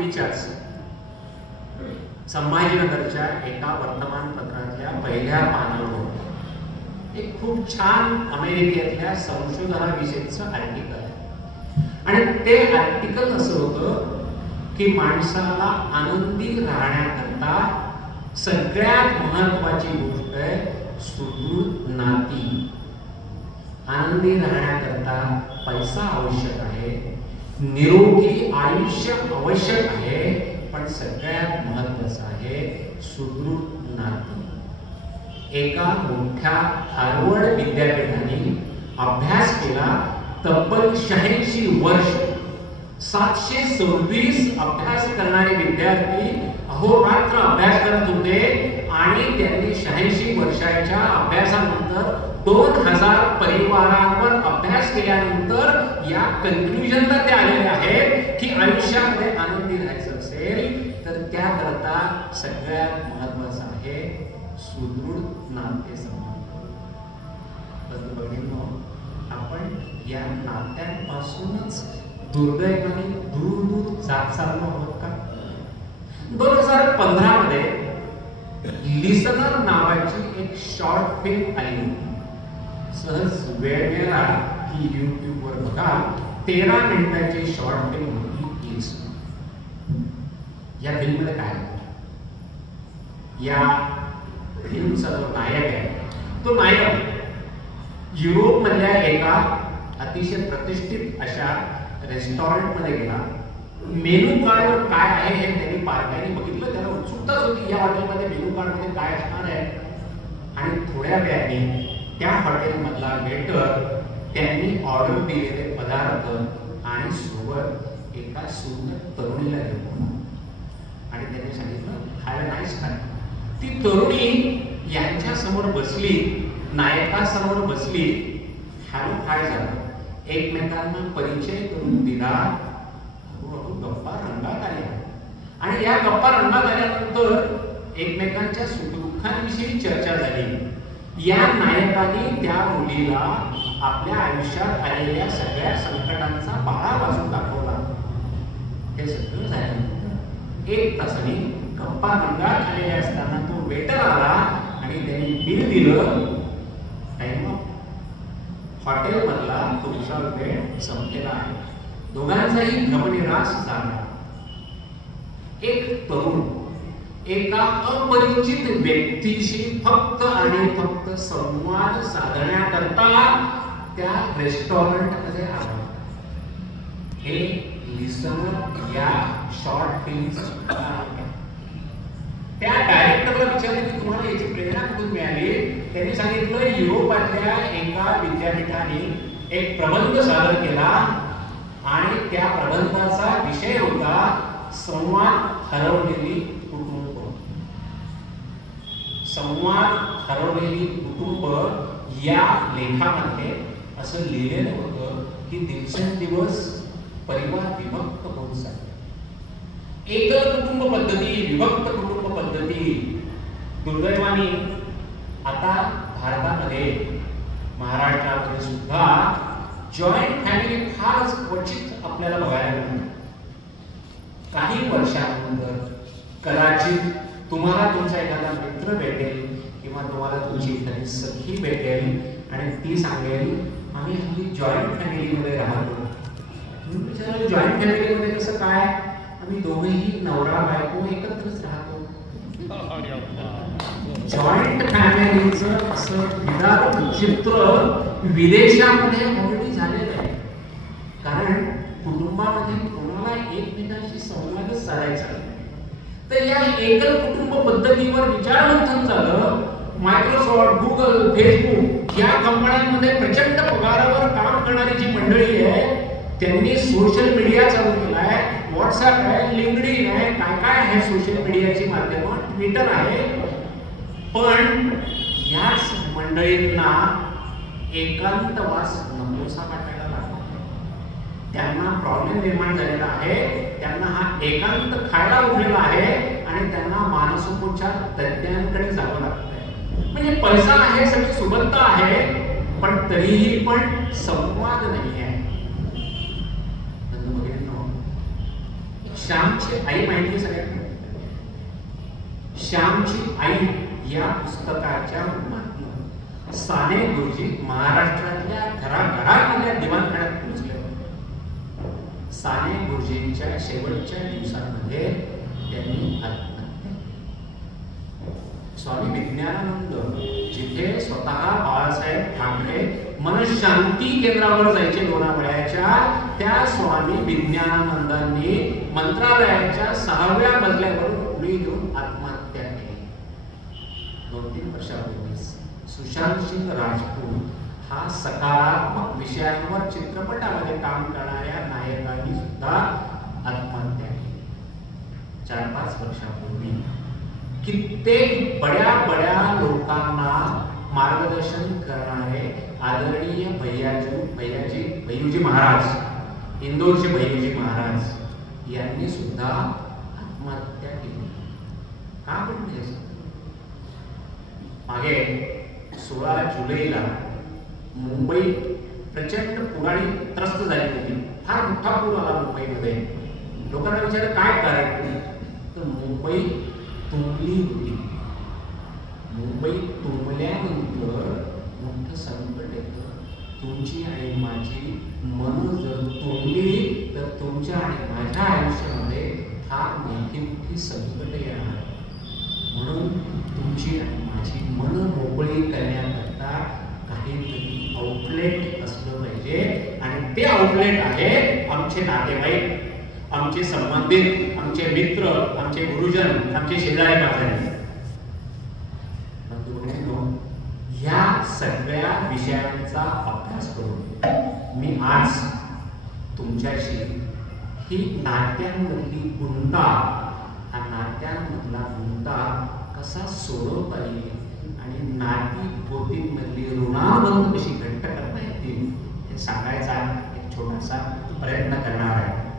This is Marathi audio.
पूर्वीच्याच संभाजीनगरच्या एका वर्तमानपत्रातल्या पहिल्या पानावर एक खूप छान अमेरिकेतल्या संशोधनाविषयीचं आर्टिकल आहे. आणि ते आर्टिकल असं होतं की माणसाला आनंदी राहण्याकरता सगळ्यात महत्वाची गोष्ट आहे सुदृढ नाती. आनंदी राहण्याकरता पैसा आवश्यक आहे, निरोगी आयुष्य आवश्यक आहे, पण सगळ्यात महत्वाचं आहे सुदृढ नाती. एका मोठ्या हार्वर्ड विद्यापीठाने अभ्यास केला. तब्बल 86 वर्ष 726 अभ्यास करणारे विद्यार्थी अहोरात्र अभ्यास करत होते आणि त्यांनी 86 वर्षाच्या अभ्यासानंतर 2000 परिवारांवर अभ्यास केल्यानंतर या कन्क्लुजनला ते आलेले आहेत की आयुष्यामध्ये आनंदी राहायचं असेल तर त्याकरता सगळ्यात महत्वाचं आहे सुदृढ नातेसंबंध. बघितलं आपण या नात्यांपासूनच दुर्दैवाने दूर दूर जात चाललो आहोत का? 2015 मध्ये लिसनर नावाची एक शॉर्ट फिल्म आली. सहज वेळ मिळाला की YouTube वर बघा. 13 मिनिटाची शॉर्ट फिल्म होती लिसनर. या फिल्म मध्ये काय, या फिल्मचा जो नायक आहे तो नायक युरोप मधल्या एका अतिशय प्रतिष्ठित अशा रेस्टॉरंट मध्ये गेला. मेनू कार्डवर काय आहे हे त्यांनी पारख्याने बघितलं. त्याला उत्सुकताच होती या हॉटेलमध्ये मेनू कार्ड मध्ये काय असणार आहे. आणि थोड्या वेळाने त्या हॉटेल मधला वेटर त्यांनी ऑर्डर दिलेले पदार्थ आणि सोबत एका सुंदर तरुणीला घेऊन आणि त्यांनी सांगितलं हॅव अ नाईस टाइम. ती तरुणी यांच्या समोर बसली, नायकासमोर बसली. हॅलो काय झालं, एकमेकांना परिचय करून दिला. हळूहळू गप्पा रंगात आल्या आणि या गप्पा रंगात आल्यानंतर एकमेकांच्या सुखदुःखांविषयी चर्चा झाली. या नायकाने त्या मुलीला आपल्या आयुष्यात आलेल्या सगळ्या संकटांचा बाळा वाजून दाखवला. हे सगळं झाल्यानंतर 1 तासाने गप्पा रंगात आलेल्या असताना तो वेटर आला आणि त्यांनी बिल दिलं. हॉटेल मधला तुमचा वेळ संपलेला आहे. दोघांचाही भ्रमनिरास झाला. एक तरुण एका अपरिचित व्यक्तीशी फक्त आणि फक्त संवाद साधण्याकरता त्या रेस्टॉरंट मध्ये आला. हे लिसनर या शॉर्ट फिल्मचं आहे. त्या डायरेक्टरला विचारले की तुम्हाला याची प्रेरणा कुठून मिळाली. त्यांनी सांगितलं युरोपातल्या एका विद्यापीठाने एक प्रबंध सादर केला आणि त्या प्रबंधाचा विषय होता संवाद हरवलेली कुटुंब. संवाद हरवलेली कुटुंब या लेखामध्ये असं लिहिलेलं होतं की दिवसेंदिवस परिवार विभक्त होत चालले. एकल कुटुंब पद्धती, विभक्त कुटुंब पद्धती दुर्दैवाने आता भारतामध्ये, महाराष्ट्रामध्ये सुद्धा जॉईंट फॅमिली फारच क्वचित आपल्याला बघायला मिळते. काही वर्षानंतर कदाचित तुम्हाला तुमचा एखादा मित्र भेटेल किंवा तुम्हाला तुमची एखादी सखी भेटेल आणि ती सांगेल आम्ही हल्ली जॉईंट फॅमिलीमध्ये राहतो. जॉईंट फॅमिलीमध्ये कसं काय, आम्ही दोघेही नवरा बायको एकत्रच राहतो. जॉईंट फॅमिलीचं असं विदारक चित्र विदेशामध्ये ऑलरेडी झालेलं आहे. कारण कुटुंबामध्ये कोणाला एकमेकांशी संवाद साधायचा. तर या एकल कुटुंब पद्धतीवर विचारमंथन झालं. मायक्रोसॉफ्ट, गुगल, फेसबुक या कंपन्यांमध्ये प्रचंड पगारावर काम करणारी जी मंडळी आहे त्यांनी सोशल मीडिया चालू केलाय. व्हॉट्सअप आहे, लिंक्डइन आहे, काय काय आहे सोशल मीडियाची माध्यमं, ट्विटर आहे. पण याच मंडळींना एकांतवास नकोसा वाटायला लागला. त्यांना प्रॉब्लेम निर्माण झालेला आहे. त्यांना हा एकांत खायला उठलेला आहे आणि त्यांना मानसोपचार तज्ञांकडे जावं लागतंय. म्हणजे पैसा आहे, सगळी सुबत्ता आहे, पण तरीही पण संवाद नाही आहे. श्यामची आई माहिती सगळ्यांना? श्यामची आई या पुस्तकाच्या माध्यमातून साने गुरुजी महाराष्ट्रातल्या घराघरातल्या दिवाणखान्यात पोहोचले. साने गुरुजींच्या शेवटच्या दिवसांमध्ये त्यांनी आत्महत्या. स्वामी विज्ञानानंद जिथे स्वतः बाळासाहेब ठाकरे मनशांती केंद्रावर जायचे लोणावळ्याच्या, त्या स्वामी विज्ञानानंदांनी मंत्रालयाच्या 6व्या मजल्यावर उडी देऊन आत्महत्या केली. 2-3 वर्षापूर्वी सुशांत सिंग राजपूत हा सकारात्मक विषयांवर चित्रपटामध्ये काम करणाऱ्या नायकांनी सुद्धा आत्महत्या केली. 4-5 वर्षापूर्वी कित्येक बड्या लोकांना मार्गदर्शन करणारे आदरणीय भैयाजी महाराज, इंदोरचे भैयाजी महाराज यांनी सुद्धा आत्महत्या केली. का म्हणते? मागे 16 जुलैला मुंबई प्रचंड पुराणी त्रस्त झाली होती. फार मोठा पूर आला मुंबईमध्ये. लोकांना विचारलं काय कारण, तर मुंबई तुंबली होती. मुंबई तुंबल्यानंतर मोठं संकट येतं. तुमची आणि माझी मन जर तुंबली तर तुमच्या आणि माझ्या आयुष्यामध्ये फार मोठी संकट येणार. म्हणून तुमची आणि माझी मन मोकळी करण्याकरता काहीतरी आउटलेट असलं पाहिजे, आणि ते आउटलेट आहे आमचे नातेवाईक, आमचे संबंधित, आमचे मित्र, आमचे गुरुजन, आमचे शेजारी पाजारी. या सगळ्या विषयांचा अभ्यास करून मी आज तुमच्याशी ही नात्यांमधली गुंता, हा नात्यांमधला गुंता कसा सोडवता येईल आणि नाती गोतींमधली ऋणानुबंध कशी घट्ट करता येतील हे सांगायचा एक छोटासा प्रयत्न करणार आहे.